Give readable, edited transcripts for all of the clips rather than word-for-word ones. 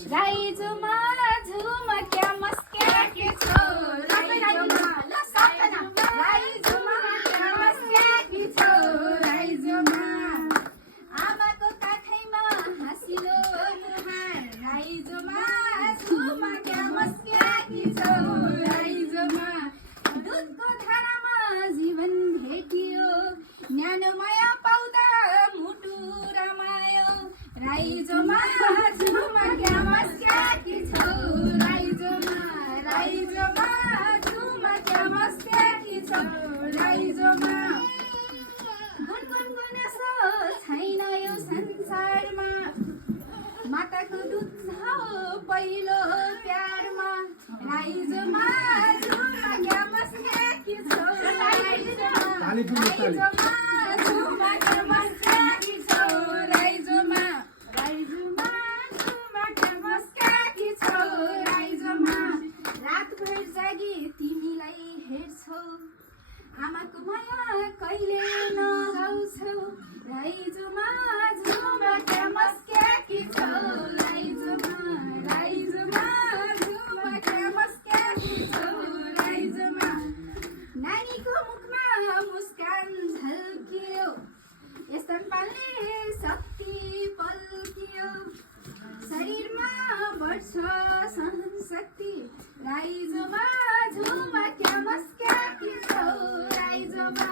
राइजोमा झुमक्या मस्क्या के छौ राइजोमा ल सबजना राइजोमा क्या मस्क्या के छौ राइजोमा आमाको काखैमा हाँसिलो मुहार राइजोमा झुमक्या मस्क्या के छौ राइजोमा दुधको धारामा जीवन भेटियो न्यानो माया पाउँदा मुटु रमायो राइजोमा झुमक्या मस्क्या के छौ राइजोमा राइजोमा झुमक्या मस्क्या के छौ राइजोमा गुनगुन गुनासो छैन यो संसारमा माताको दुध छ पहिलो प्यारमा राइजोमा झुमक्या मस्क्या के छौ राइजोमा राइजोमा झुमक्या मस्क्या के छौ राइजोमा राइजोमा झुमक्या मस्क्या के छौ राइजोमा रातभर जागी तिमीलाई हेर्छौ आमाको माया कहिले नगाउँछौ राइजोमा झुमक्या मस्क्या के छौ राइजोमा राइजोमा झुमक्या मस्क्या के छौ राइजोमा नानीको मुखमा मुस्कान झल्कियो स्तनपानले शक्ति पल्कियो शरीरमा बढ्छ सहनशक्ति राइजोमा झुमक्या मस्क्या के छौ राइजोमा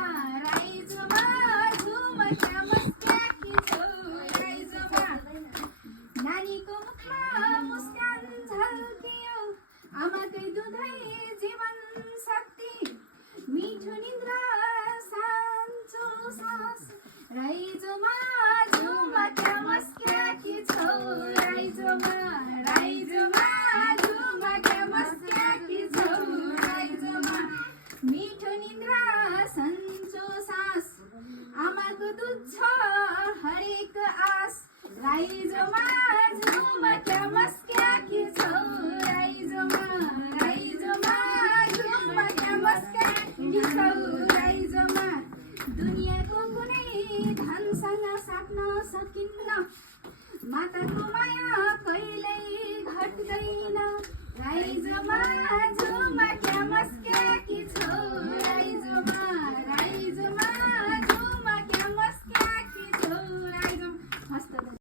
राइजोमा झुमक्या मस्क्या के छौ राइजोमा नानीको मुखमा मुस्कान झल्कियो आमाकै दुधै जीवन शक्ति मिठो निद्रा साँचो सास राइजोमा झुमक्या मस्क्या के छौ राइजोमा राइजोमा झुमक्या मस्क्या के छौ राइजोमा मिठो निद्रा सन्चो सास आमाको दुध छ हरेक आस राइजोमा झुमक्या मस्क्या के छौ राइजोमा राइजोमा झुमक्या मस्क्या के छौ राइजोमा दुनियाँको कुनै धनसँग साट्न सकिन्न माताको माया कहिल्यै घट्दैन राइजोमा